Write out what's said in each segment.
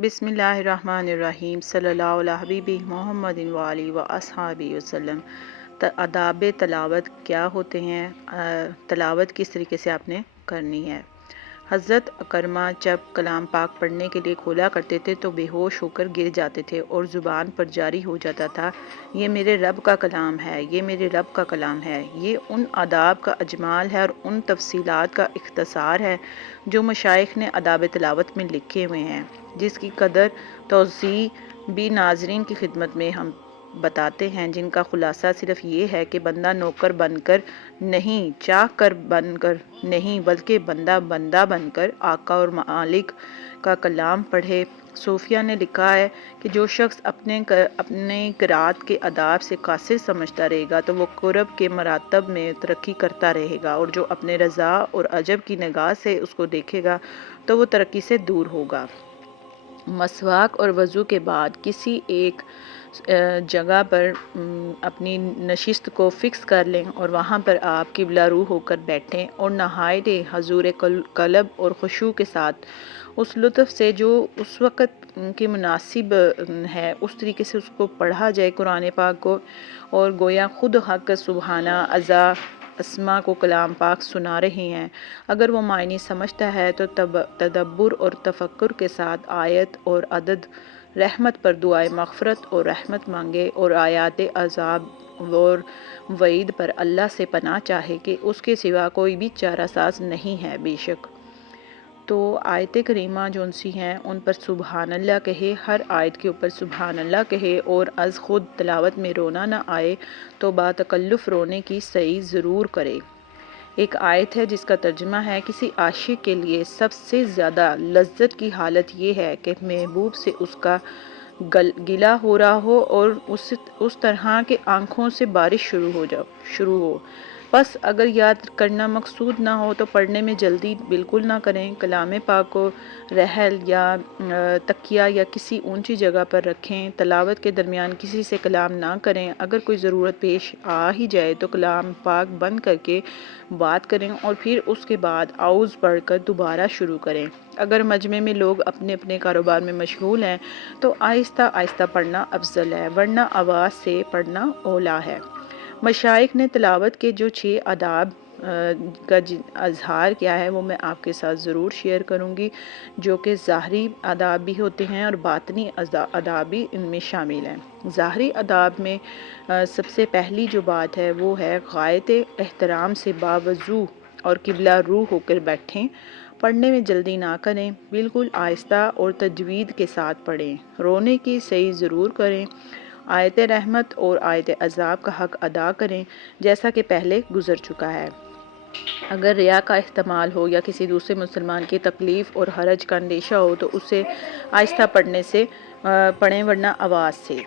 بسم اللہ الرحمن الرحیم صلی اللہ علیہ حبیبی محمد وآلہ و اصحابہ وسلم۔ آداب تلاوت کیا ہوتے ہیں، تلاوت کس طریقے سے آپ نے کرنی ہے۔ حضرت اکرمہ جب کلام پاک پڑھنے کے لیے کھولا کرتے تھے تو بے ہوش ہو کر گر جاتے تھے اور زبان پر جاری ہو جاتا تھا، یہ میرے رب کا کلام ہے، یہ میرے رب کا کلام ہے۔ یہ ان آداب کا اجمال ہے اور ان تفصیلات کا اختصار ہے جو مشائخ نے آداب تلاوت میں لکھے ہوئے ہیں، جس کی قدر توضیح بھی ناظرین کی خدمت میں ہم بتاتے ہیں، جن کا خلاصہ صرف یہ ہے کہ بندہ نوکر بن کر نہیں، چاہ کر بن کر نہیں، بلکہ بندہ بن کر آقا اور مالک کا کلام پڑھے۔ صوفیہ نے لکھا ہے کہ جو شخص اپنے قرات کے آداب سے قاصر سمجھتا رہے گا تو وہ قرب کے مراتب میں ترقی کرتا رہے گا، اور جو اپنے رضا اور عجب کی نگاہ سے اس کو دیکھے گا تو وہ ترقی سے دور ہوگا۔ مسواک اور وضو کے بعد کسی ایک جگہ پر اپنی نشست کو فکس کر لیں اور وہاں پر آپ قبلہ رو ہو کر بیٹھیں اور نہایت حضور قلب اور خشوع کے ساتھ اس لطف سے جو اس وقت کے مناسب ہے اس طریقے سے اس کو پڑھا جائے قرآن پاک کو، اور گویا خود حق سبحانہ اعلیٰ اسما کو کلام پاک سنا رہے ہیں۔ اگر وہ معنی سمجھتا ہے تو تدبر اور تفکر کے ساتھ آیت اور عدد رحمت پر دعائے مغفرت اور رحمت مانگے اور آیات عذاب اور وعید پر اللہ سے پناہ چاہے کہ اس کے سوا کوئی بھی چارہ ساز نہیں ہے۔ بے شک تو آیت کریمہ جون سی ہیں ان پر سبحان اللہ کہے، ہر آیت کے اوپر سبحان اللہ کہے، اور از خود تلاوت میں رونا نہ آئے تو با تکلف رونے کی سعی ضرور کرے۔ ایک آیت ہے جس کا ترجمہ ہے، کسی عاشق کے لیے سب سے زیادہ لذت کی حالت یہ ہے کہ محبوب سے اس کا گلہ ہو رہا ہو اور اس طرح کہ آنکھوں سے بارش شروع ہو۔ بس اگر یاد کرنا مقصود نہ ہو تو پڑھنے میں جلدی بالکل نہ کریں۔ کلام پاک کو رحل یا تکیہ یا کسی اونچی جگہ پر رکھیں۔ تلاوت کے درمیان کسی سے کلام نہ کریں۔ اگر کوئی ضرورت پیش آ ہی جائے تو کلام پاک بند کر کے بات کریں اور پھر اس کے بعد اعوذ پڑھ کر دوبارہ شروع کریں۔ اگر مجمع میں لوگ اپنے اپنے کاروبار میں مشغول ہیں تو آہستہ آہستہ پڑھنا افضل ہے، ورنہ آواز سے پڑھنا اولیٰ ہے۔ مشائخ نے تلاوت کے جو 6 آداب کا اظہار کیا ہے وہ میں آپ کے ساتھ ضرور شیئر کروں گی، جو کہ ظاہری آداب بھی ہوتے ہیں اور باطنی آداب بھی ان میں شامل ہیں۔ ظاہری آداب میں سب سے پہلی جو بات ہے وہ ہے غایت احترام سے باوضو اور قبلہ رو ہو کر بیٹھیں۔ پڑھنے میں جلدی نہ کریں، بالکل آہستہ اور تجوید کے ساتھ پڑھیں۔ رونے کی سعی ضرور کریں۔ آیت رحمت اور آیت عذاب کا حق ادا کریں جیسا کہ پہلے گزر چکا ہے۔ اگر ریا کا احتمال ہو یا کسی دوسرے مسلمان کی تکلیف اور حرج کا اندیشہ ہو تو اسے آہستہ پڑھیں ورنہ آواز سے۔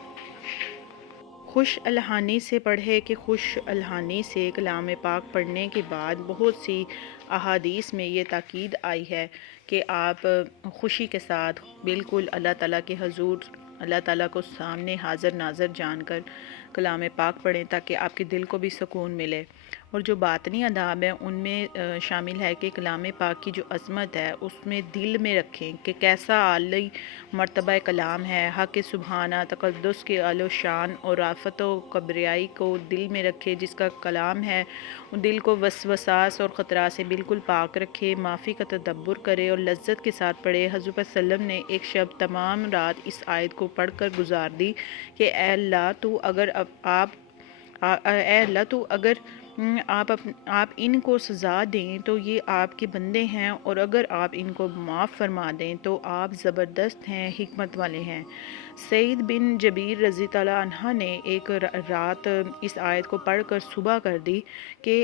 خوش الحانی سے پڑھے کہ خوش الحانی سے کلام پاک پڑھنے کے بعد بہت سی احادیث میں یہ تاکید آئی ہے کہ آپ خوشی کے ساتھ بالکل اللہ تعالیٰ کے حضور، اللہ تعالیٰ کو سامنے حاضر ناظر جان کر کلام پاک پڑھیں تاکہ آپ کے دل کو بھی سکون ملے۔ اور جو باطنی آداب ہیں ان میں شامل ہے کہ کلام پاک کی جو عظمت ہے اس میں دل میں رکھیں کہ کیسا عالی مرتبہ کلام ہے۔ حق سبحانہ تقدس کے عال و شان اور رافت و کبریائی کو دل میں رکھے، جس کا کلام ہے دل کو وسواس اور خطرات سے بالکل پاک رکھے، معافی کا تدبر کرے اور لذت کے ساتھ پڑھے۔ حضور صلی اللہ علیہ وسلم نے ایک شب تمام رات اس آیت کو پڑھ کر گزار دی کہ اے اللہ تو اگر آپ ان کو سزا دیں تو یہ آپ کے بندے ہیں، اور اگر آپ ان کو معاف فرما دیں تو آپ زبردست ہیں، حکمت والے ہیں۔ سعید بن جبیر رضی اللہ عنہ نے ایک رات اس آیت کو پڑھ کر صبح کر دی کہ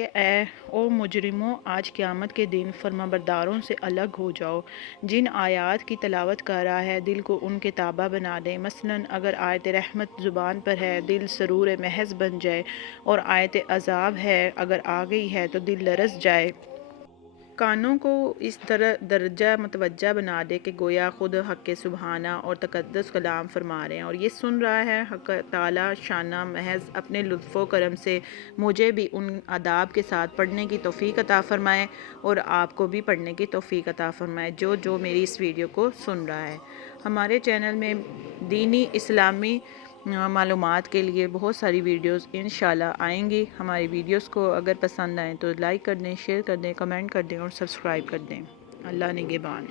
او مجرموں، آج قیامت کے دن فرمانبرداروں سے الگ ہو جاؤ۔ جن آیات کی تلاوت کر رہا ہے دل کو ان کے تابع بنا دیں۔ مثلاً اگر آیت رحمت زبان پر ہے دل سرور محض بن جائے، اور آیت عذاب ہے اگر آ گئی ہے تو دل لرز جائے۔ کانوں کو اس درجہ متوجہ بنا دے کہ گویا خود حق سبحانہ اور تقدس کلام فرما رہے ہیں اور یہ سن رہا ہے۔ حق تعالیٰ شانہ محض اپنے لطف و کرم سے مجھے بھی ان آداب کے ساتھ پڑھنے کی توفیق عطا فرمائے اور آپ کو بھی پڑھنے کی توفیق عطا فرمائے جو میری اس ویڈیو کو سن رہا ہے۔ ہمارے چینل میں دینی اسلامی معلومات کے لیے بہت ساری ویڈیوز انشاءاللہ آئیں گی۔ ہماری ویڈیوز کو اگر پسند آئیں تو لائک کر دیں، شیئر کر دیں، کمنٹ کر دیں اور سبسکرائب کر دیں۔ اللہ نگہبان۔